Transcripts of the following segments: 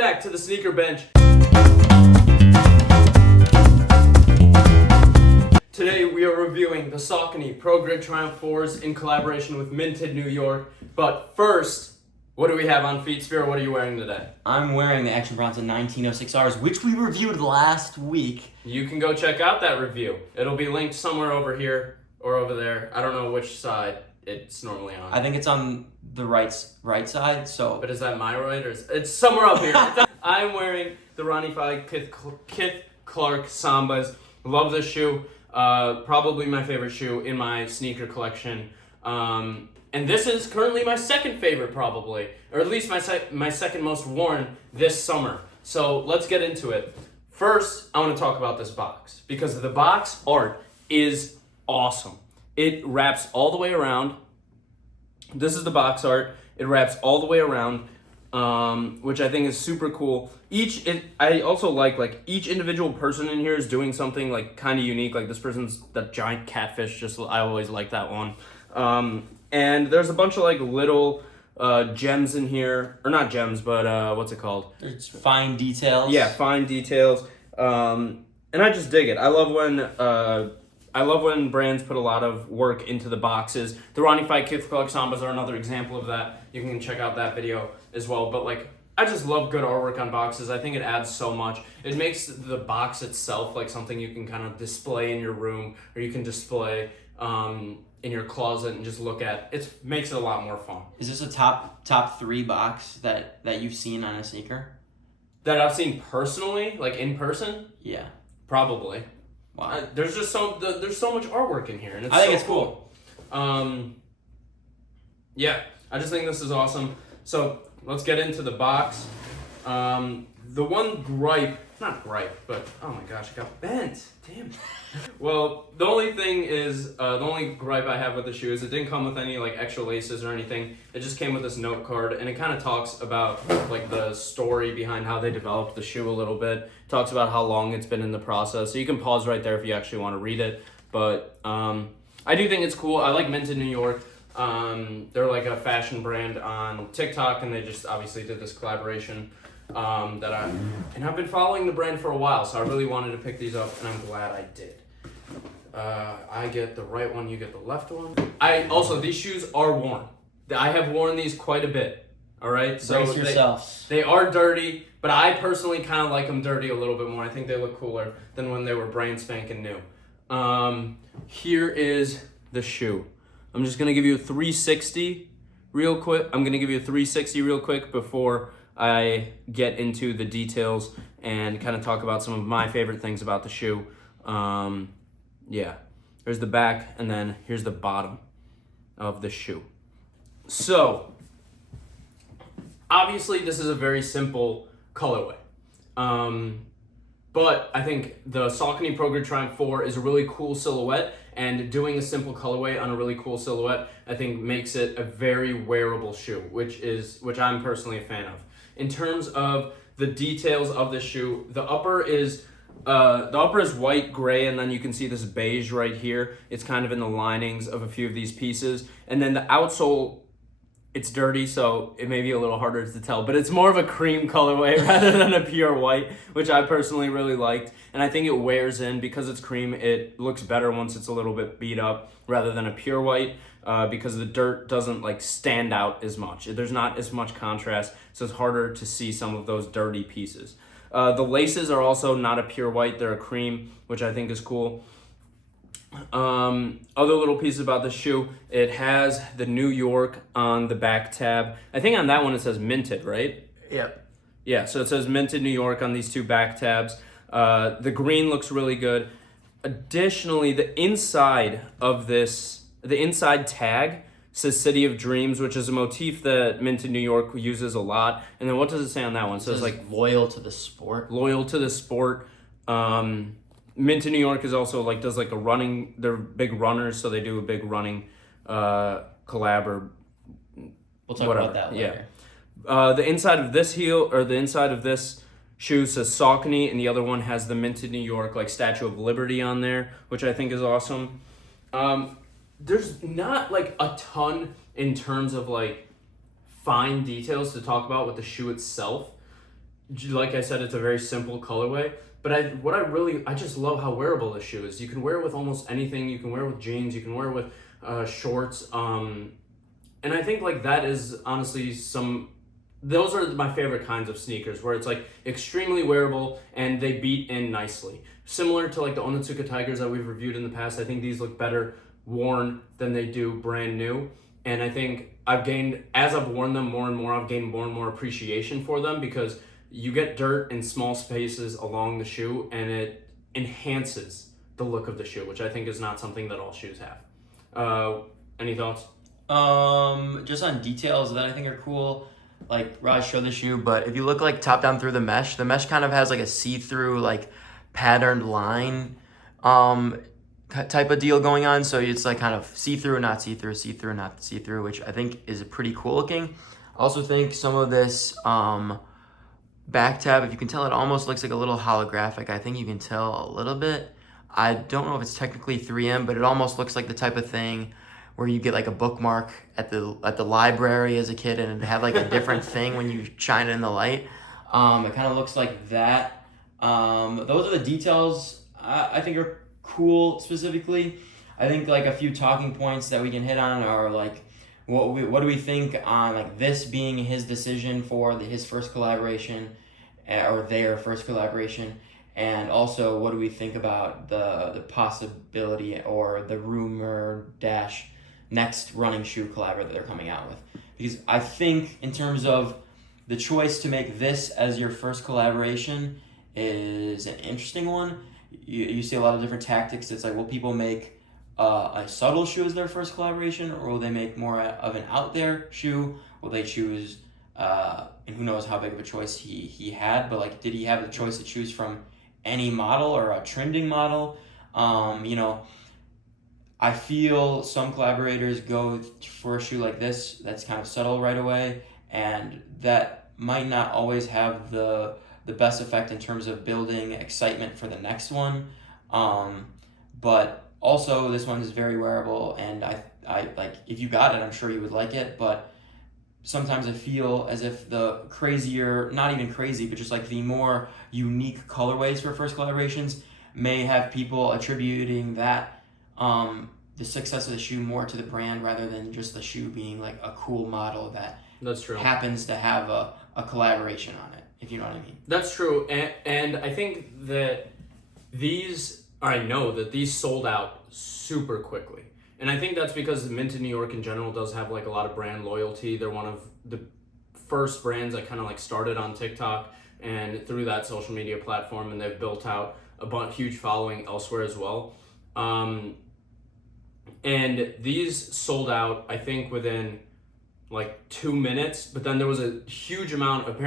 back to the Sneaker Bench. Today we are reviewing the Saucony ProGrid Triumph 4s in collaboration with Minted New York. But first, what do we have on feet? Sphere, what are you wearing today? I'm wearing the Action Bronson 1906Rs, which we reviewed last week. You can go check out that review. It'll be linked somewhere over here or over there. I don't know which side it's normally on. I think it's on the right side, so... But is that my right or it's somewhere up here? I'm wearing the Ronnie Fieg Kith Clark Sambas. Love this shoe. Probably my favorite shoe in my sneaker collection. And this is currently my second favorite, probably, or at least my second most worn this summer. So let's get into it. First, I want to talk about this box because the box art is awesome. It wraps all the way around. This is the box art. It wraps all the way around, which I think is super cool. I also like each individual person in here is doing something like kind of unique. Like this person's that giant catfish. I always like that one. And there's a bunch of like little gems in here, or not gems, but what's it called? There's fine details. Yeah, fine details. And I just dig it. I love when brands put a lot of work into the boxes. The Ronnie Fieg Kith Clark Sambas are another example of that. You can check out that video as well. But like, I just love good artwork on boxes. I think it adds so much. It makes the box itself like something you can kind of display in your room, or you can display in your closet and just look at. It makes it a lot more fun. Is this a top 3 box that you've seen on a sneaker? That I've seen personally, like in person? Yeah. Probably. Wow. There's just there's so much artwork in here, and I think it's cool. Yeah, I just think this is awesome. So let's get into the box. The one gripe, not gripe, but oh my gosh, it got bent. Damn it. Well, the only thing is, the only gripe I have with the shoe is it didn't come with any like extra laces or anything. It just came with this note card, and it kind of talks about like the story behind how they developed the shoe a little bit. Talks about how long it's been in the process. So you can pause right there if you actually want to read it. But I do think it's cool. I like Minted New York. They're like a fashion brand on TikTok, and they just obviously did this collaboration. I've been following the brand for a while, so I really wanted to pick these up, and I'm glad I did. I get the right one, you get the left one. These shoes are worn. I have worn these quite a bit. All right, so brace yourselves. They are dirty, but I personally kind of like them dirty a little bit more. I think they look cooler than when they were brand spanking new. Here is the shoe. I'm just gonna give you a 360 real quick before I get into the details and kind of talk about some of my favorite things about the shoe. Yeah, there's the back, and then here's the bottom of the shoe. So, obviously this is a very simple colorway. But I think the Saucony ProGrid Triumph 4 is a really cool silhouette, and doing a simple colorway on a really cool silhouette, I think makes it a very wearable shoe, which I'm personally a fan of. In terms of the details of this shoe, the upper is white, gray, and then you can see this beige right here. It's kind of in the linings of a few of these pieces. And then the outsole, it's dirty, so it may be a little harder to tell, but it's more of a cream colorway rather than a pure white, which I personally really liked. And I think it wears in because it's cream. It looks better once it's a little bit beat up rather than a pure white. Because the dirt doesn't like stand out as much. There's not as much contrast, so it's harder to see some of those dirty pieces. The laces are also not a pure white, they're a cream, which I think is cool. Other little pieces about the shoe, it has the New York on the back tab. I think on that one it says Minted, right? Yep. Yeah, so it says Minted New York on these two back tabs. The green looks really good. Additionally, the inside tag says City of Dreams, which is a motif that Minted New York uses a lot. And then what does it say on that one? So it's like loyal to the sport. Loyal to the sport. Minted New York is also like does like a running. They're big runners, so they do a big running collab or we'll talk whatever. about that later. Yeah. The inside of this heel or the inside of this shoe says Saucony, and the other one has the Minted New York like Statue of Liberty on there, which I think is awesome. There's not like a ton in terms of like fine details to talk about with the shoe itself. like I said, it's a very simple colorway. But I just love how wearable this shoe is. You can wear it with almost anything. You can wear it with jeans. You can wear it with shorts. And I think like that is honestly those are my favorite kinds of sneakers, where it's like extremely wearable and they beat in nicely. Similar to like the Onitsuka Tigers that we've reviewed in the past, I think these look better worn than they do brand new. And I think as I've worn them more and more, I've gained more and more appreciation for them, because you get dirt in small spaces along the shoe and it enhances the look of the shoe, which I think is not something that all shoes have. Any thoughts? Just on details that I think are cool. Like Raj showed the shoe, but if you look like top down through the mesh kind of has like a see-through, like patterned line type of deal going on. So it's like kind of see-through, not see-through, see-through, not see-through, which I think is pretty cool looking. I also think some of this back tab, if you can tell, it almost looks like a little holographic. I think you can tell a little bit. I don't know if it's technically 3M, but it almost looks like the type of thing where you get like a bookmark at the library as a kid, and it had like a different thing when you shine it in the light. It kind of looks like that. Those are the details I think are cool specifically. I think like a few talking points that we can hit on are like, what do we think on like this being his decision for his first collaboration, or their first collaboration, and also what do we think about the possibility or the rumor dash next running shoe collab that they're coming out with. Because I think in terms of the choice to make this as your first collaboration is an interesting one. You see a lot of different tactics. It's like, will people make a subtle shoe as their first collaboration, or will they make more of an out there shoe? Will they choose, and who knows how big of a choice he had, but like, did he have the choice to choose from any model or a trending model? I feel some collaborators go for a shoe like this that's kind of subtle right away, and that might not always have the best effect in terms of building excitement for the next one. But also this one is very wearable, and I like, if you got it, I'm sure you would like it, but sometimes I feel as if the crazier, not even crazy, but just like the more unique colorways for first collaborations may have people attributing that the success of the shoe more to the brand rather than just the shoe being like a cool model That's true. happens to have a collaboration on it, if you know what I mean. That's true, and I think that I know that these sold out super quickly. And I think that's because Minted New York in general does have like a lot of brand loyalty. They're one of the first brands that kind of like started on TikTok and through that social media platform, and they've built out a huge following elsewhere as well. And these sold out, I think, within like 2 minutes, but then there was a huge amount of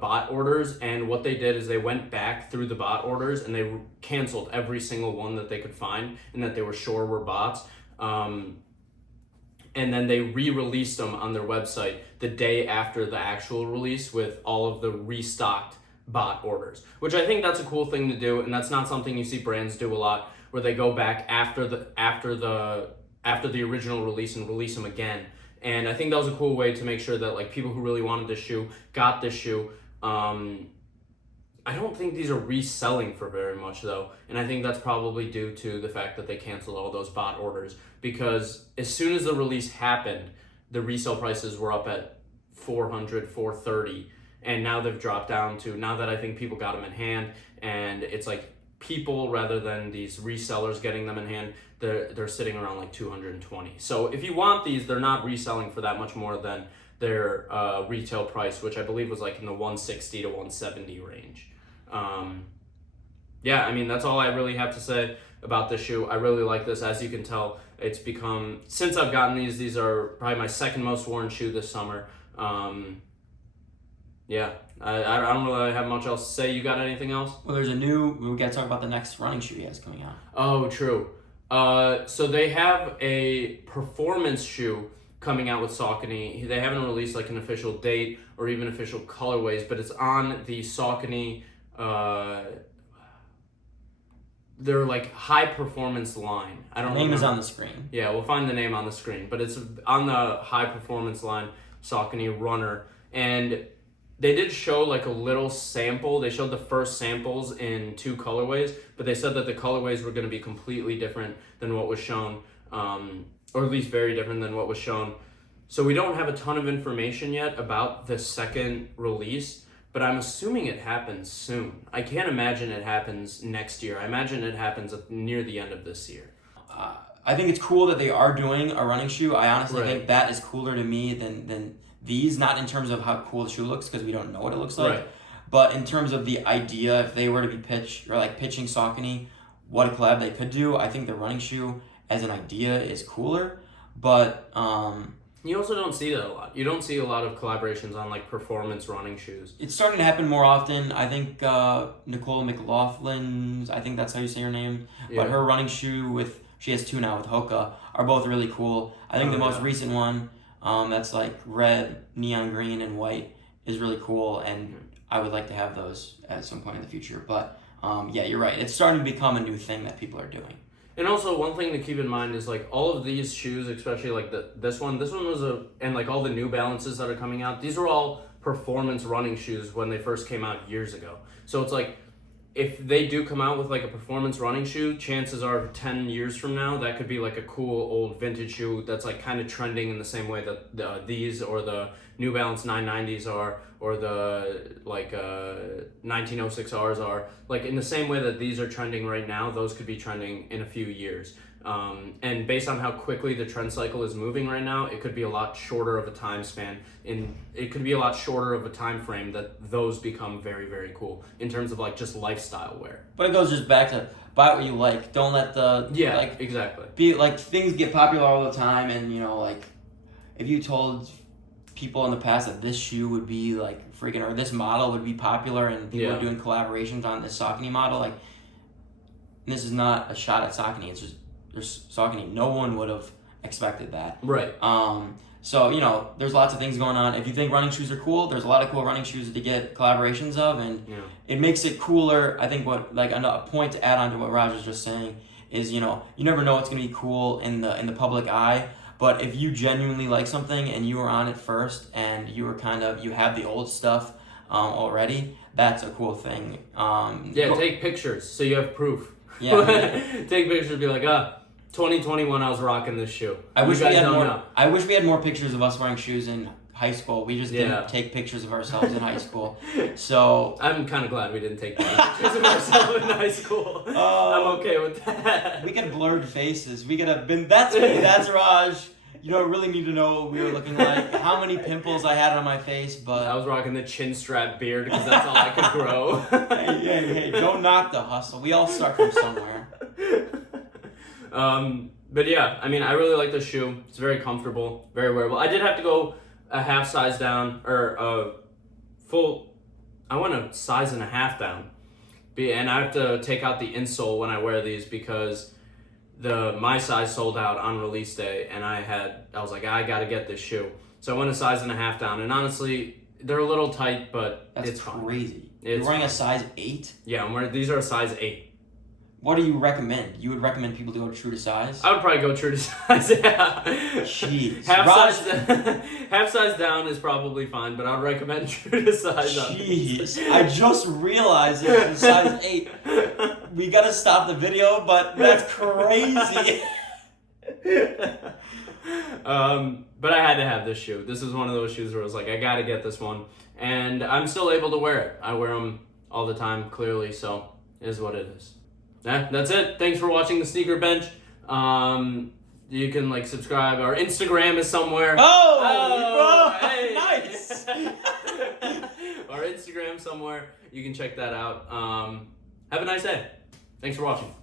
bot orders, and what they did is they went back through the bot orders and they canceled every single one that they could find and that they were sure were bots. And then they re-released them on their website the day after the actual release with all of the restocked bot orders, which I think that's a cool thing to do, and that's not something you see brands do a lot, where they go back after the original release and release them again. And I think that was a cool way to make sure that like people who really wanted this shoe got this shoe. I don't think these are reselling for very much though, and I think that's probably due to the fact that they canceled all those bot orders, because as soon as the release happened, the resale prices were up at $400, $430, and now they've dropped down to, now that I think people got them in hand, and it's like people rather than these resellers getting them in hand, they're sitting around like $220. So if you want these, they're not reselling for that much more than their retail price, which I believe was like in the $160 to $170 range. Yeah, I mean, that's all I really have to say about this shoe. I really like this. As you can tell, it's become, since I've gotten these are probably my second most worn shoe this summer. Yeah, I don't really have much else to say. You got anything else? Well, we got to talk about the next running shoe he has coming out. Oh, true. So they have a performance shoe coming out with Saucony. They haven't released like an official date or even official colorways, but it's on the Saucony, their like high performance line. I don't know. The name is on the screen. Yeah, we'll find the name on the screen, but it's on the high performance line, Saucony Runner. And they did show like a little sample. They showed the first samples in 2 colorways, but they said that the colorways were going to be completely different than what was shown, or at least very different than what was shown. So we don't have a ton of information yet about the second release, but I'm assuming it happens soon. I can't imagine it happens next year. I imagine it happens near the end of this year. I think it's cool that they are doing a running shoe. I honestly Right. think that is cooler to me than these, not in terms of how cool the shoe looks, because we don't know what it looks like, Right. but in terms of the idea, if they were to be pitching Saucony, what a collab they could do, I think the running shoe as an idea is cooler, but You also don't see that a lot. You don't see a lot of collaborations on like performance running shoes. it's starting to happen more often. I think Nicole McLaughlin's, I think that's how you say her name, Yeah. but her running shoe she has 2 now with Hoka, are both really cool. I think the most yeah. recent one, that's like red, neon green, and white is really cool, and I would like to have those at some point in the future. But yeah, you're right. It's starting to become a new thing that people are doing. And also one thing to keep in mind is like all of these shoes, especially like this one was and like all the New Balances that are coming out, these were all performance running shoes when they first came out years ago. So it's like, if they do come out with like a performance running shoe, chances are 10 years from now, that could be like a cool old vintage shoe that's like kind of trending in the same way that these or the New Balance 990s are, or the like 1906Rs are. Like in the same way that these are trending right now, those could be trending in a few years. And based on how quickly the trend cycle is moving right now, it could be a lot shorter of a time span. It could be a lot shorter of a time frame that those become very, very cool in terms of like just lifestyle wear. But it goes just back to buy what you like. Don't let Exactly. be like things get popular all the time, and like if you told people in the past that this shoe would be like freaking, or this model would be popular, and people are doing collaborations on this Saucony model, like this is not a shot at Saucony. It's just there's Saucony. No one would have expected that. Right. So there's lots of things going on. If you think running shoes are cool, there's a lot of cool running shoes to get collaborations of, and it makes it cooler. I think a point to add on to what Raj was just saying is you never know what's gonna be cool in the public eye. But if you genuinely like something and you were on it first and you have the old stuff already, that's a cool thing. Take pictures so you have proof. Yeah. Take pictures, be like, 2021 I was rocking this shoe. I wish we had more pictures of us wearing shoes in high school. We just didn't take pictures of ourselves in high school. So I'm kind of glad we didn't take pictures of ourselves in high school. I'm okay with that. We got blurred faces. We could have been. That's Raj. You don't really need to know what we were looking like, how many pimples I had on my face, but I was rocking the chin strap beard because that's all I could grow. hey, don't knock the hustle. We all start from somewhere. But yeah, I mean, I really like this shoe. It's very comfortable, very wearable. I did have to go a half size down, or I went a size and a half down. And I have to take out the insole when I wear these because my size sold out on release day, and I was like, I gotta get this shoe. So I went a size and a half down, and honestly, they're a little tight, but it's fine. That's crazy. It's You're wearing fine. a size 8? Yeah, these are a size 8. What do you recommend? You would recommend people to go true to size? I would probably go true to size, yeah. Jeez. Half size down is probably fine, but I would recommend true to size up. Jeez. I just realized it's a size 8. We gotta stop the video, but that's crazy. But I had to have this shoe. This is one of those shoes where I was like, I gotta get this one. And I'm still able to wear it. I wear them all the time, clearly, so it is what it is. Yeah, that's it. Thanks for watching the Sneaker Bench. You can subscribe. Our Instagram is somewhere. Hey. Nice. Our Instagram somewhere. You can check that out. Have a nice day. Thanks for watching.